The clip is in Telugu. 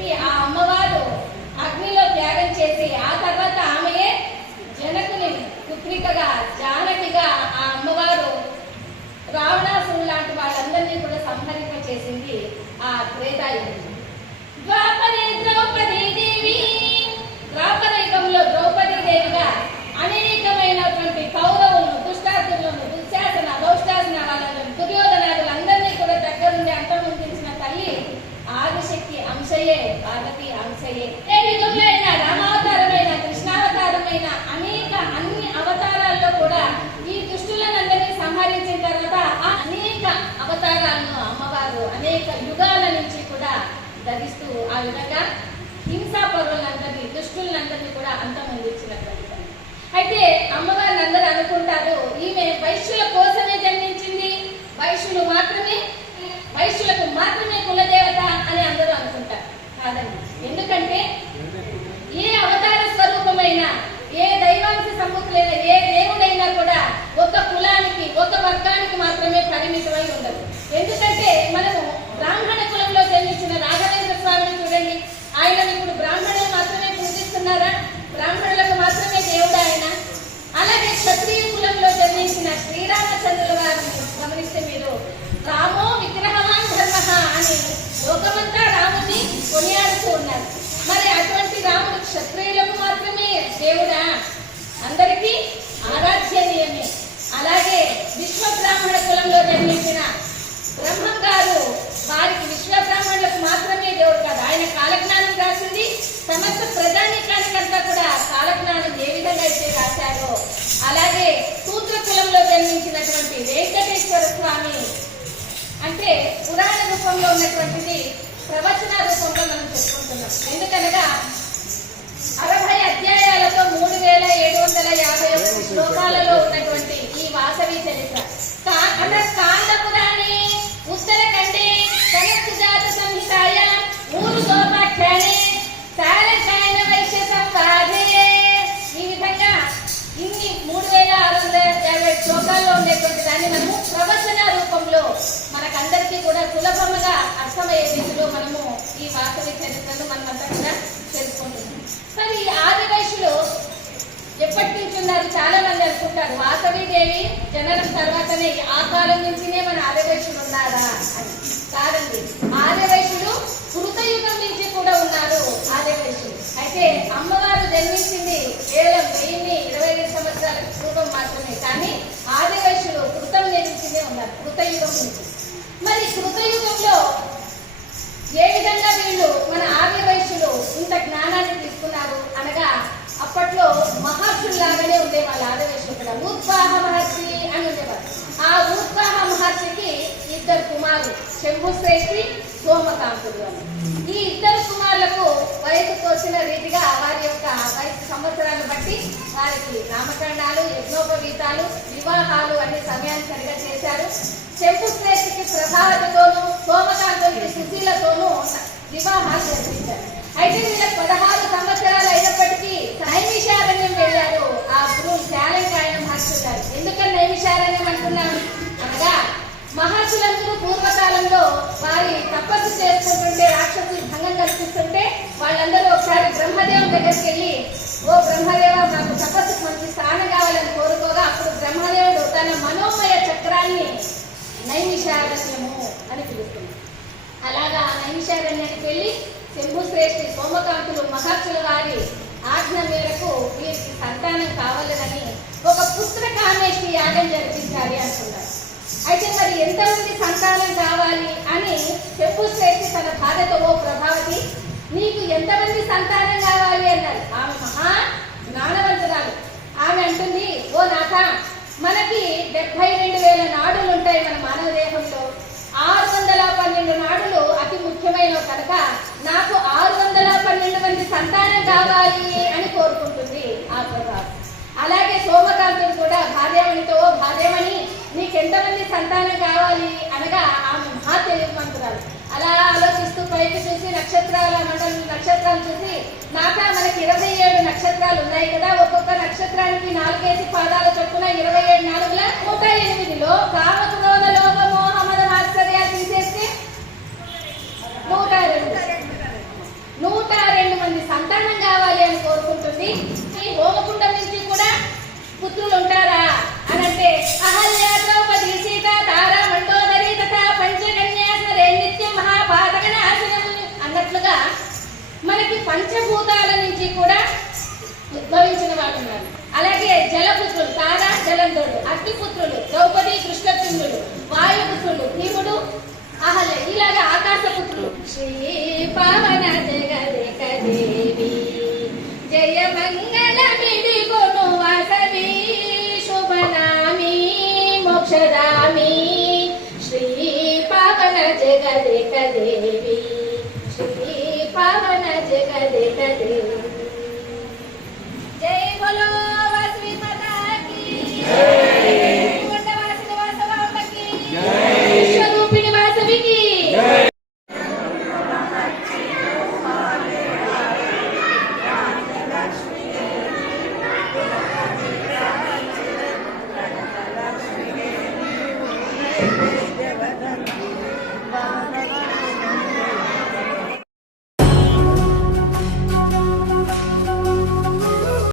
పెట్టి ఆ అమ్మవారు అగ్నిలో త్యాగం చేసి ఆ తర్వాత ఆమెయే జనకుని పుత్రికగా జానకిగా ఆ అమ్మవారు రావణాసురుడు లాంటి వాళ్ళందరినీ కూడా సంహరింప చేసింది ఆ త్రేతాయుగం. ద్వాపరే ద్రౌపదీ దేవి, ద్వాపర యుగంలో ద్రౌపదీ దేవిగా అనేకమైనటువంటి కౌరవులను, దుష్టాసురులను, దుశ్శాసన దౌష్టాసన వాళ్ళను, దుర్యోధనాదులందరినీ కూడా దగ్గరుండి అంతమొందించిన తల్లి ఆదిశక్తి అంశయే, పార్వతి అంశయే. ఏ యుగంలో అయినా రామావతారమైన, కృష్ణావతారమైన అన్ని అవతారాల్లో కూడా ఈ దుష్టులనందరినీ సంహరించిన తర్వాత ఆ అనేక అవతారాలను అమ్మవారు అనేక యుగాల నుంచి కూడా ధరిస్తూ ఆ విధంగా హింసా పరువులందరినీ, దుష్టులందరినీ కూడా అంతమొందించినటువంటి తల్లి. అయితే అమ్మవారిని అందరూ అనుకుంటారు ఈమె వైశ్యుల కోసమే జన్మించింది, వైశ్యులకు మాత్రమే కులదేవత అని అందరూ అనుకుంటారు. కాదండి. ఎందుకంటే ఏ అవతార స్వరూపమైనా, ఏ దైవాంశ సంబుతులైన ఏ దేవుడైనా కూడా ఒక కులానికి, ఒక వర్గానికి మాత్రమే పరిమితమై ఉండదు. ఎందుకంటే మనము బ్రాహ్మణ కులంలో జన్మించిన రాఘవేంద్ర స్వామిని చూడండి, ఆయన ఇప్పుడు బ్రాహ్మణులు మాత్రమే పూజిస్తున్నారా? బ్రాహ్మణులకు మాత్రమే దేవుడు ఆయన. అలాగే క్షత్రియ కులంలో జన్మించిన శ్రీరామచంద్రుల వారిని గమనిస్తే మీరు రామో విగ్రహవాన్ ధర్మ అని లోకమంతా రాముని కొనియాడుతూ ఉన్నారు. మరి అటువంటి రాముడు క్షత్రియులకు మాత్రమే దేవుడా? అందరికీ ఆరాధ్యనీయమే. అలాగే విశ్వబ్రాహ్మణ కులంలో జన్మించిన బ్రహ్మం గారు వారికి విశ్వబ్రాహ్మణులకు మాత్రమే దేవుడు కాదు, ఆయన కాలజ్ఞానం రాసింది. సమస్త ప్రజానీకానికంతా కూడా కాలజ్ఞానం ఏ విధంగా అయితే రాశారో అలాగే శూద్ర కులంలో జన్మించినటువంటి వెంకటేశ్వర స్వామి అంటే పురాణ రూపంలో ఉన్నటువంటిది ప్రవచన రూపంలో మనం చెప్పుకుంటున్నాం. ఎందుకనగా 60 అధ్యాయాలతో 3751 శ్లోకాలలో ఉన్నటువంటి ఈ వాసవి చరిత్ర కాండపురాణి ఉత్తరఖండే కనకజాత సంహితాయ మూలగోపాఖ్యానే సారకాయన వైశ్య సంవాదే. ఈ విధంగా ఇన్ని 3650 శ్లోకాల్లో ఉండేటువంటి దాన్ని మనము ప్రవచన రూపంలో మనకందరికీ కూడా సులభంగా అర్థమయ్యే రీతిలో మనము ఈ వాసవి చరిత్రను మనమంతా కూడా తెలుసుకుంటున్నాం. మరి ఆది వైశ్యులు ఎప్పటి నుంచి ఉన్నారు? చాలా మంది అనుకుంటారు వాసవి దేవి జననం తర్వాతనే, ఆ కాలం నుంచినే మన ఆది వైశ్యులు ఉన్నారా అని. కాదండి, ఆది వైశ్యులు కృతయుగం నుంచి కూడా ఉన్నారు ఆది వైశ్యులు. అయితే అమ్మవారు జన్మించింది కేవలం 1025 సంవత్సరాల పూర్వం మాత్రమే, కానీ ఆది వైశ్యులు కృతం నిర్మించిందే ఉన్నారు, కృతయుగం నుంచి. మరి కృతయుగంలో ఏ విధంగా వీళ్ళు మన ఆది వైశ్యులు ఇంత జ్ఞానాన్ని తీసుకున్నారు అనగా, అప్పట్లో మహర్షుల్లాగానే ఉండేవాళ్ళు ఆది వైశ్యులు కూడా. ఉద్వాహ మహర్షి అని ఉండేవారు. ఆ ఉద్వాహ మహర్షికి 2 కుమారులు, శంభుశ్రేష్ఠి, సోమకాంతుడు అని. ఈ 2 కుమారులకు వయసుకు వచ్చిన రీతిగా వారి యొక్క వయసు సంవత్సరాలను బట్టి వారికి నామకరణాలు, యజ్ఞోపవీతాలు, వివాహాలు అన్ని సమయానుసరిగా చేశారు. శంభుశ్రేష్ఠికి ప్రభావతితోనూ, సోమకాంతుడికి సుశీలతోనూ వివాహాలు జరిపించారు. అయితే వీళ్ళకి 16 సంవత్సరాలు అయినప్పటికీ నైమిషారణ్యం వెళ్ళారు ఆ గురువు శాలంకాయన మహర్షులు గారు. ఎందుకని నైమిషారణ్యం అంటున్నాను అనగా, మహర్షులందరూ పూర్వకాలంలో వారి తపస్సు చేసుకుంటుంటే, రాక్షసులు భంగం కల్పిస్తుంటే వాళ్ళందరూ ఒకసారి బ్రహ్మదేవుని దగ్గరికి వెళ్ళి, ఓ బ్రహ్మదేవ నాకు తపస్సుకు మంచి స్థానం కావాలని కోరుకోగా, అప్పుడు బ్రహ్మదేవుడు తన మనోమయ చక్రాన్ని నైమిషారణ్యము అని పిలుస్తుంది. అలాగా నైమిషారణ్యానికి వెళ్ళి శంభుశ్రేష్ఠి, సోమకాంతులు మహర్షుల వారి ఆజ్ఞ మేరకు వీరికి సంతానం కావాలని ఒక పుత్ర కామేష్టి యాగం జరిపించాలి అనుకున్నారు. అయితే మరి ఎంతమంది సంతానం కావాలి అని శంభుశ్రేష్ఠి తన భార్యతో, ఓ ప్రభావతి నీకు ఎంతమంది సంతానం కావాలి అన్నారు. ఆమె మహా జ్ఞానవంతురాలు. ఆమె అంటుంది, ఓ నాథ మనకి 72,000 నాడులు ఉంటాయి మన మానవ దేహంలో. 612 నాడులు అతి ముఖ్యమైనవి కనుక నాకు 612 మంది సంతానం కావాలి అని కోరుకుంటుంది ఆ ప్రభావం. అలాగే సోమకాంతుడు కూడా భార్యమణితో, భార్యమణి నీకెంతమంది సంతానం కావాలి అనగా ఆమె మహా తెలివిమంతురాలు. అలా ఆలోచిస్తూ పైకి చూసి నక్షత్రాల మండలం నక్షత్రాలు చూసి, నాకా మనకి 27 నక్షత్రాలు ఉన్నాయి కదా, ఒక్కొక్క నక్షత్రానికి 4 పాదాల చొప్పున 27 నాలుగుల 108లో కామ క్రోధ లోభ మోహ మద ఆశ్చర్యాలు తీసేస్తే 102. పుత్రులు ఉంటారా అని అంటే అహల్య, ద్రౌపది, సీత, తార, మండోదరి తథా పంచకన్యాసరే నిత్యం మహాపాతక నాశనం అన్నట్లుగా మనకి పంచభూతాల నుంచి కూడా ఉద్భవించిన వాడు ఉన్నారు. అలాగే జలపుత్రులు తార, జలంధరుడు, అగ్నిపుత్రులు ద్రౌపది, కృష్ణపిండుడు, వాయుపుత్రులు భీముడు, అహల్య, ఇలాగా ఆకాశపుత్రులు. శ్రీ పవన జగదేక దేవి జయ మంగళమిది కొను వాసవి శుభనామి మోక్షదామి శ్రీ పవన జగదేక దేవి శ్రీ పవన జగదేక దేవి.